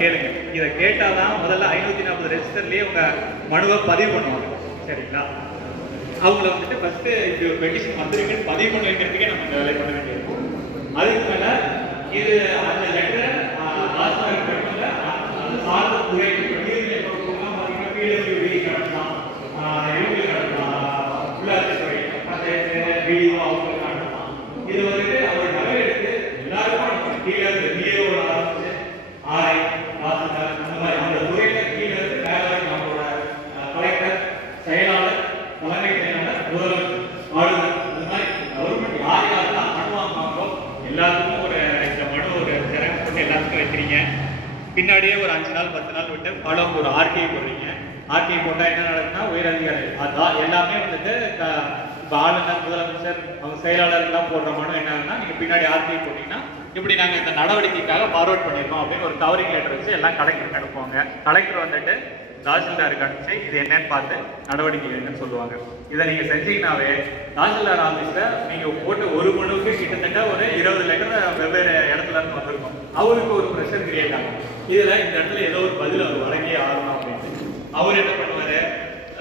கேளுங்க. இதை கேட்டால் தான் முதல்ல 540 ரெஜிஸ்டர்லேயே உங்கள் மனுவை பதிவு பண்ணுவாங்க. சரிங்களா? அவங்கள வந்துட்டு ஃபஸ்ட்டு இது பெட்டிஷன் வந்திருக்குன்னு பதிவு பண்ணி வைக்கிறதுக்கே நம்ம இந்த வேலை பண்ண வேண்டியிருக்கும். அதுக்கு மேலே இது அந்த லெட்டரை அது சார்ந்த துறை நீர்நிலைலாம் பார்த்தீங்கன்னா பிடபிள்யூடி கடத்தலாம், இவங்க கடத்தலாம், உள்ளாட்சித்துறை பஞ்சாயத்து வீடியோ அவங்க கடத்தலாம். இது வந்துட்டு அவர் நகரெடுத்து எல்லாருக்கும் கீழே பிஏஓ ஆரம்பிச்சு ஆர்ஐ தாசில்தார் அந்த மாதிரி அந்த துறையில கீழே இருந்து மேலே நம்மளோட கலெக்டர், செயலாளர், தலைமை செயலாளர், முதல்வர், ஆளுநர், இந்த மாதிரி கவர்மெண்ட் யார் யாரெல்லாம் மனு வாங்குவாங்களோ எல்லாத்துக்கும் ஒரு இந்த மனு ஒரு ஜெராக்ஸ் போட்டு எல்லாத்துக்கும் வைக்கிறீங்க. பின்னாடியே ஒரு 5 நாள் 10 நாள் விட்டு ஃபாலோ ஒரு ஆர்டிஐ போடுறீங்க. ஆர்டிஐ போட்டால் என்ன நடக்குதுன்னா உயரதிகாரி அதான் எல்லாமே வந்துட்டு இப்போ ஆளுநர், முதலமைச்சர், அவங்க செயலாளர்லாம் போடுற மனு என்ன ஆகுதுன்னா நீங்கள் பின்னாடி ஆர்டிஐ போட்டிங்கன்னா இப்படி நாங்கள் இந்த நடவடிக்கைக்காக ஃபார்வர்ட் பண்ணியிருக்கோம் அப்படின்னு ஒரு கவரிங் லெட்டர் வச்சு எல்லாம் கலெக்டருக்கு அனுப்புவாங்க. கலெக்டர் வந்துட்டு தாசில்தாருக்கு அனுப்பிச்சு இது என்னன்னு பார்த்து நடவடிக்கை எடுன்னு சொல்லுவாங்க. இதை நீங்கள் செஞ்சீங்கன்னாவே தாசில்தார் ஆஃபீஸில் நீங்கள் போட்டு ஒரு மனுவுக்கு கிட்டத்தட்ட ஒரு 20 லெட்டர் வெவ்வேறு இடத்துல இருந்து வந்திருக்கும். அவருக்கு ஒரு ப்ரெஷர் கிரியேட் ஆகும். இதில் இந்த இடத்துல ஏதோ ஒரு பதில் அவர் வழங்கியே ஆகணும் அப்படின்னு அவர் என்ன பண்ணுவார்,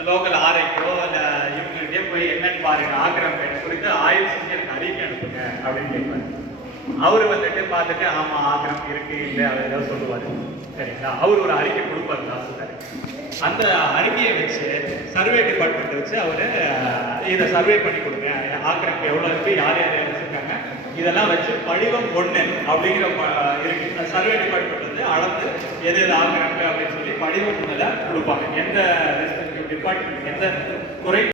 லோக்கல் ஆர்ஐக்கோ இல்லை இவங்ககிட்டே போய் என்னன்னு பாருங்க, ஆக்கிரமிப்பு குறித்து ஆய்வு செஞ்சு எனக்கு அறிக்கை அனுப்புங்க அப்படின்னு கேட்பாரு. அவர் வந்துட்டு பார்த்துட்டு ஆமாம் ஆக்கிரமிப்பு இருக்கு இல்லை அதை ஏதோ சொல்லுவார். சரிங்களா? அவர் ஒரு அறிக்கை கொடுப்பாரு தாசில்தார். அந்த அறிக்கையை வச்சு சர்வே டிபார்ட்மெண்ட் வச்சு அவர் இதை சர்வே பண்ணி கொடுங்க, ஆக்கிரமிப்பு எவ்வளோ இருக்குது, யார் யார் வச்சுருக்காங்க, இதெல்லாம் வச்சு படிவம் 1 அப்படிங்கிற இருக்கு. சர்வே டிபார்ட்மெண்ட் வந்து அளந்து எது எது ஆக்கிரமிப்பு அப்படின்னு சொல்லி படிவம் 1 கொடுப்பாங்க. எந்த டிபார்ட்மெண்ட் எந்த துறை